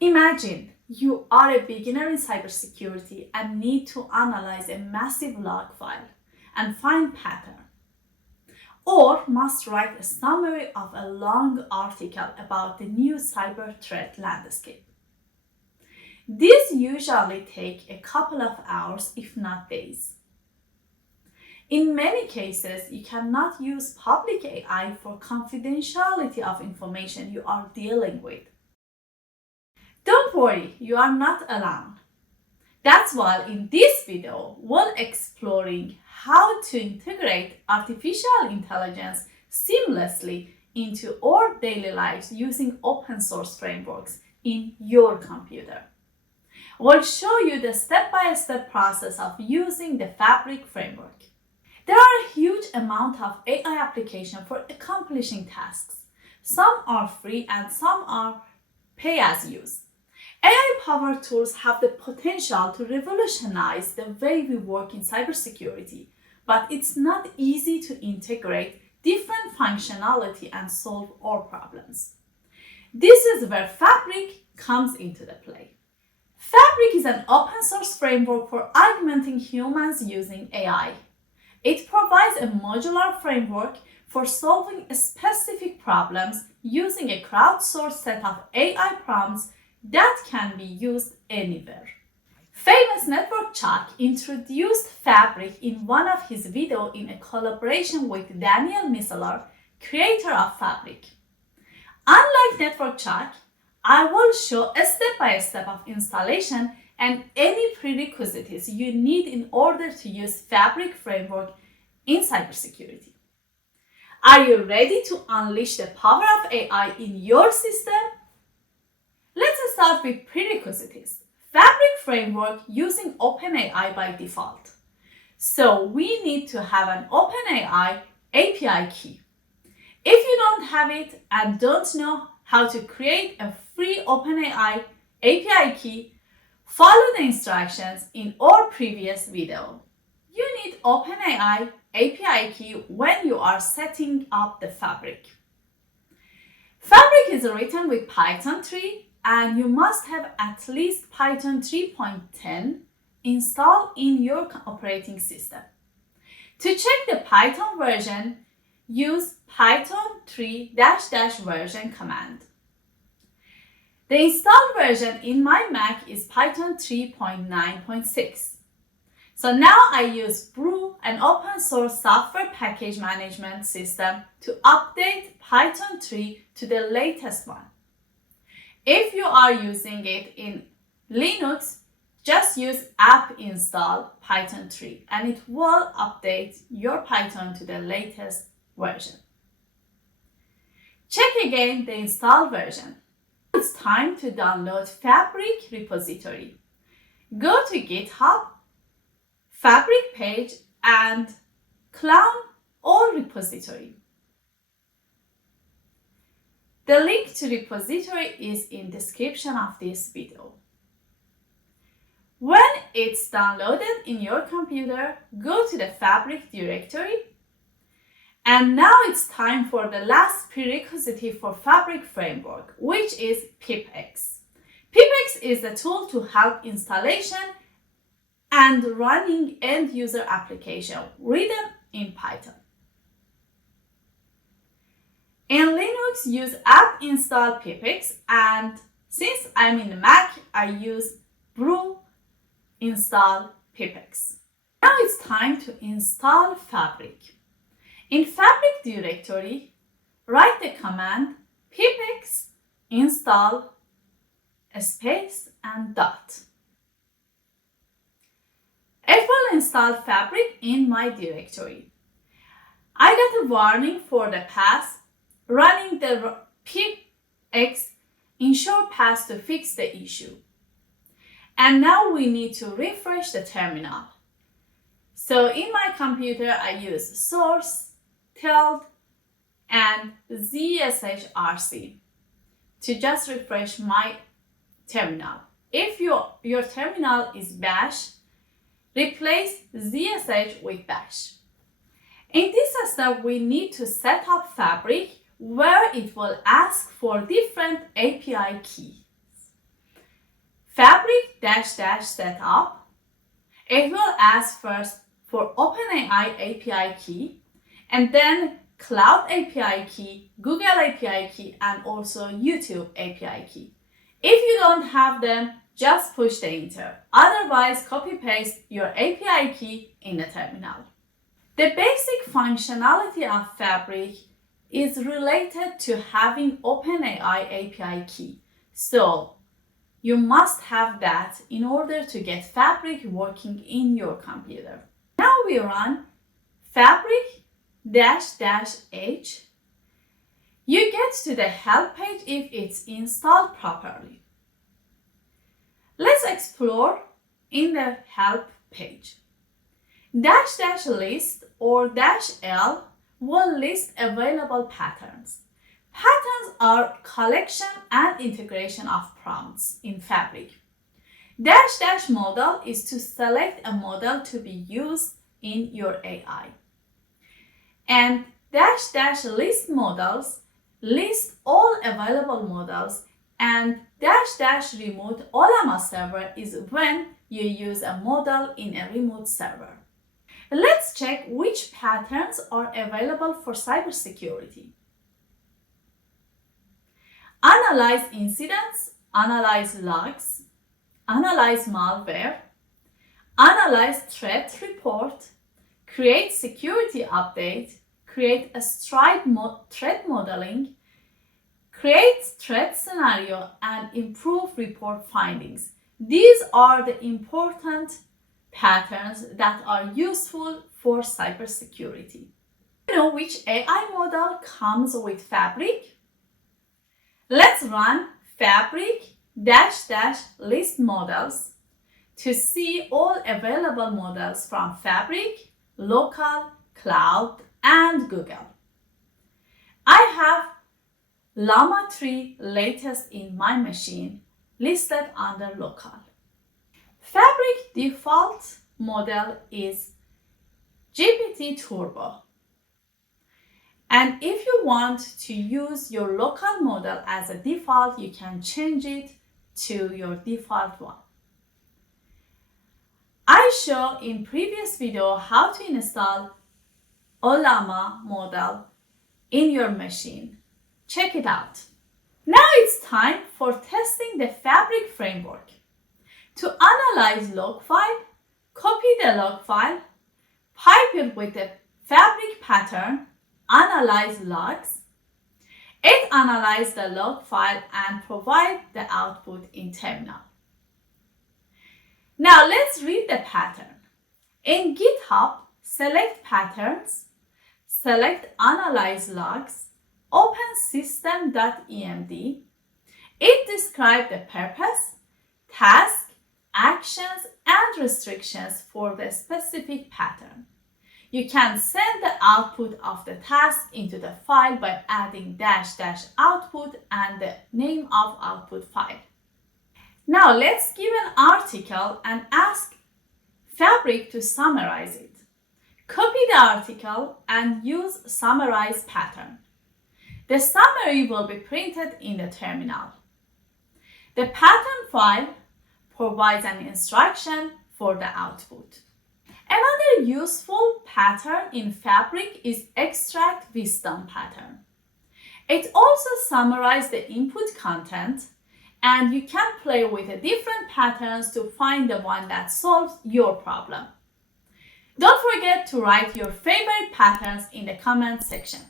Imagine you are a beginner in cybersecurity and need to analyze a massive log file and find pattern, or must write a summary of a long article about the new cyber threat landscape. These usually take a couple of hours, if not days. In many cases, you cannot use public AI for confidentiality of information you are dealing with. Don't worry, you are not alone. That's why in this video, we're exploring how to integrate artificial intelligence seamlessly into our daily lives using open source frameworks in your computer. We'll show you the step-by-step process of using the Fabric framework. There are a huge amount of AI applications for accomplishing tasks. Some are free and some are pay-as-use. AI-powered tools have the potential to revolutionize the way we work in cybersecurity, but it's not easy to integrate different functionality and solve our problems. This is where Fabric comes into the play. Fabric is an open source framework for augmenting humans using AI. It provides a modular framework for solving specific problems using a crowdsourced set of AI prompts that can be used anywhere. Famous network Chuck introduced Fabric in one of his videos in a collaboration with Daniel Miseler, creator of Fabric. Unlike network Chuck, I will show a step-by-step of installation and any prerequisites you need in order to use Fabric framework in cybersecurity. Are you ready to unleash the power of AI in your system? Let's start with prerequisites. Fabric framework using OpenAI by default. So we need to have an OpenAI API key. If you don't have it and don't know how to create a free OpenAI API key, follow the instructions in our previous video. You need OpenAI API key when you are setting up the Fabric. Fabric is written with Python 3 and you must have at least Python 3.10 installed in your operating system. To check the Python version, use Python 3 -- version command. The installed version in my Mac is Python 3.9.6. So now I use Brew, an open source software package management system, to update Python 3 to the latest one. If you are using it in Linux, just use app install Python 3 and it will update your Python to the latest version. Check again the installed version. It's time to download Fabric repository. Go to GitHub, Fabric page and clone all repository. The link to repository is in description of this video. When it's downloaded in your computer, go to the Fabric directory. And now it's time for the last prerequisite for Fabric framework, which is pipx. Pipx is a tool to help installation and running end-user application written in Python. In Linux, use app install pipx, and since I'm in Mac, I use brew install pipx. Now it's time to install Fabric. In Fabric directory, write the command pipx install space and dot. It will install Fabric in my directory. I got a warning for the path. Running the pipx ensure path to fix the issue. And now we need to refresh the terminal. So in my computer, I use source, tilde, and zshrc to just refresh my terminal. If your terminal is bash, replace zsh with bash. In this step, we need to set up Fabric where it will ask for different API keys. Fabric-setup, it will ask first for OpenAI API key, and then Cloud API key, Google API key, and also YouTube API key. If you don't have them, just push the enter. Otherwise, copy-paste your API key in the terminal. The basic functionality of Fabric is related to having OpenAI API key. So you must have that in order to get Fabric working in your computer. Now we run Fabric-H. You get to the help page if it's installed properly. Let's explore in the help page. --list or -l will list available patterns. Patterns are collection and integration of prompts in Fabric. --model is to select a model to be used in your AI. And --list models list all available models, and --remote Ollama server is when you use a model in a remote server. Let's check which patterns are available for cybersecurity. Analyze incidents, analyze logs, analyze malware, analyze threat report, create security update, create a threat modeling, create threat scenario, and improve report findings. These are the important patterns that are useful for cybersecurity. You know which AI model comes with Fabric? Let's run Fabric-list models to see all available models from Fabric, local, cloud, and Google. I have Llama 3 latest in my machine listed under local. Fabric default model is GPT Turbo. And if you want to use your local model as a default, you can change it to your default one. I showed in previous video how to install Ollama model in your machine. Check it out. Now it's time for testing the Fabric framework. To analyze log file, copy the log file, pipe it with the Fabric pattern, analyze logs. It analyzes the log file and provides the output in terminal. Now let's read the pattern. In GitHub, select patterns, select analyze logs, open system.emd. It describes the purpose, task, actions, and restrictions for the specific pattern. You can send the output of the task into the file by adding --output and the name of output file. Now let's give an article and ask Fabric to summarize it. Copy the article and use summarize pattern. The summary will be printed in the terminal. The pattern file provides an instruction for the output. Another useful pattern in Fabric is extract wisdom pattern. It also summarizes the input content, and you can play with the different patterns to find the one that solves your problem. Don't forget to write your favorite patterns in the comment section.